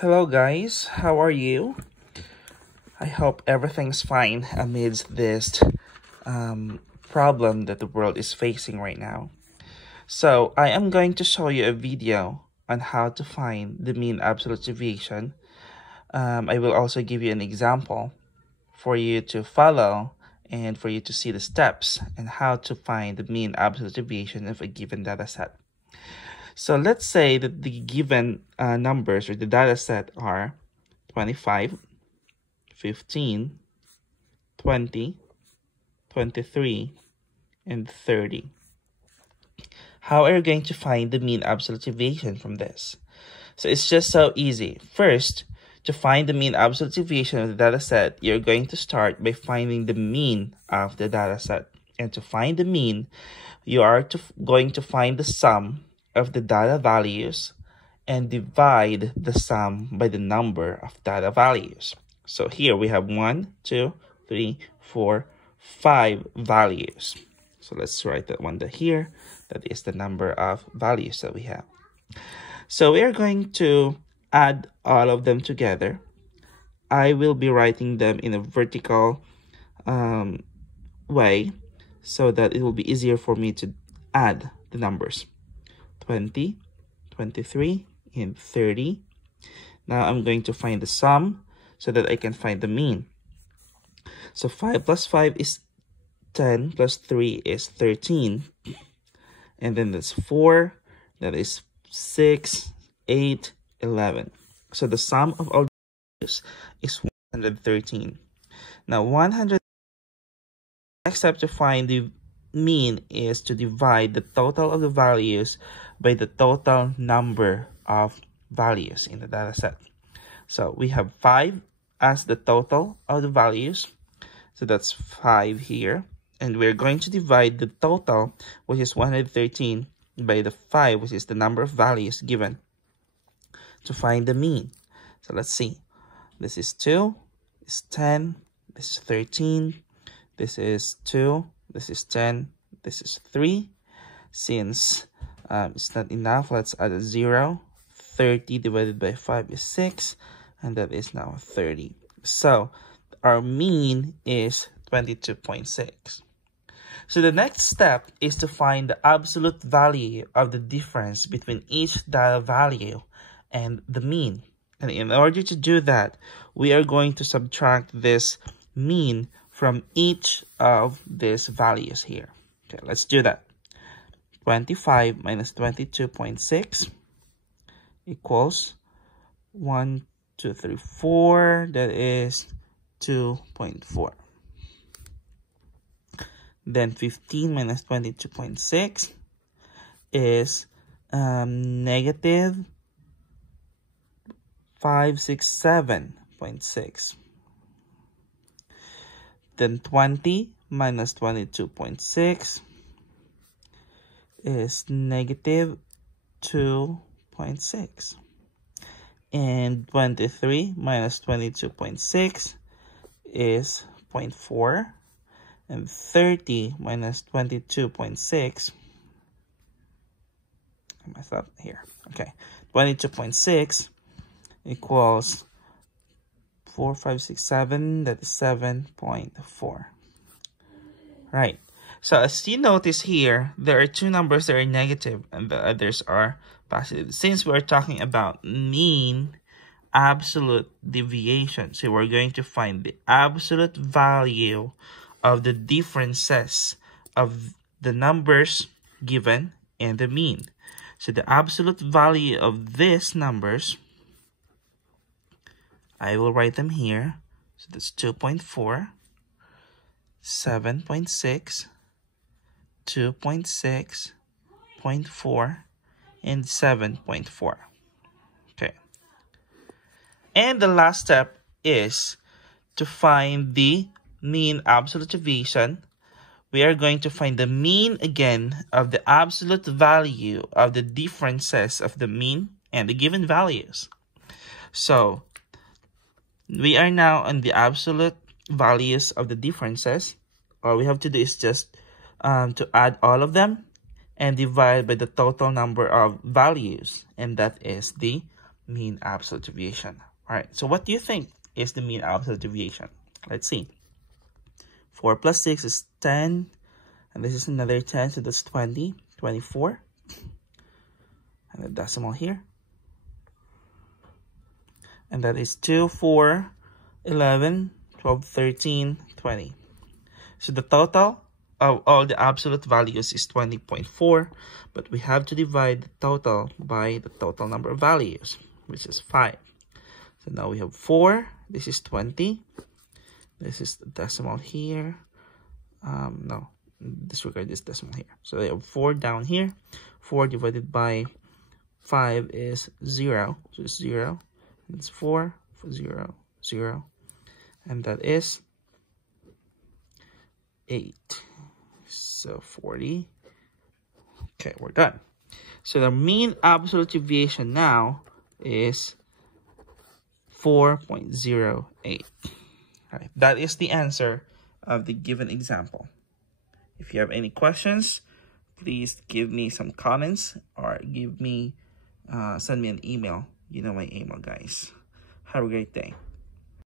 Hello guys, how are you? I hope everything's fine amidst this problem that the world is facing right now. So I am going to show you a video on how to find the mean absolute deviation. I will also give you an example for you to follow and for you to see the steps and how to find the mean absolute deviation of a given data set. So let's say that the given numbers or the data set are 25, 15, 20, 23, and 30. How are you going to find the mean absolute deviation from this? So it's just so easy. First, to find the mean absolute deviation of the data set, you're going to start by finding the mean of the data set. And to find the mean, you are going to find the sum of the data values and divide the sum by the number of data values. So here we have 1, 2, 3, 4, 5 values. So let's write that one here. That is the number of values that we have. So we are going to add all of them together. I will be writing them in a vertical way so that it will be easier for me to add the numbers. 20, 23, and 30. Now I'm going to find the sum so that I can find the mean. So 5 plus 5 is 10, plus 3 is 13. And then that's 4, that is 6, 8, 11. So the sum of all values is 113. Now 100, next step to find the mean is to divide the total of the values by the total number of values in the data set. So we have 5 as the total of the values. So that's 5 here. And we're going to divide the total, which is 113, by the 5, which is the number of values given, to find the mean. So let's see. This is 2, this is 10, this is 13, this is 2, this is 10, this is 3. Since it's not enough, let's add a 0. 30 divided by 5 is 6, and that is now 30. So our mean is 22.6. So the next step is to find the absolute value of the difference between each data value and the mean. And in order to do that, we are going to subtract this mean from each of these values here. Okay, let's do that. 25 minus 22.6 equals 1, 2, 3, 4. That is 2.4. Then 15 minus 22.6 is negative 567.6. Then 20 minus 22.6 is negative 2.6. And 23 minus 22.6 is 0.4. And 30 minus 22.6, I messed up here. Okay, 22.6 equals 4, 5, 6, 7. That is 7.4. Right. So as you notice here, there are two numbers that are negative and the others are positive. Since we're talking about mean absolute deviation, so we're going to find the absolute value of the differences of the numbers given and the mean. So the absolute value of these numbers, I will write them here. So that's 2.4, 7.6, 2.6, 0.4, and 7.4. Okay. And the last step is to find the mean absolute deviation. We are going to find the mean again of the absolute value of the differences of the mean and the given values. So we are now on the absolute values of the differences. All we have to do is just to add all of them and divide by the total number of values, and that is the mean absolute deviation. All right, so what do you think is the mean absolute deviation? Let's see. 4 plus 6 is 10, and this is another 10, so that's 20, 24, and the decimal here. And that is 2, 4, 11, 12, 13, 20. So the total of all the absolute values is 20.4, but we have to divide the total by the total number of values, which is 5. So now we have 4, this is 20, this is the decimal here, no, disregard this decimal here. So we have 4 down here, 4 divided by 5 is 0, so it's 0, and it's 4, 0, 0, and that is 8. So 40. Okay, we're done. So the mean absolute deviation now is 4.08. Right, that is the answer of the given example. If you have any questions, please give me some comments or give me send me an email. You know my email, guys. Have a great day.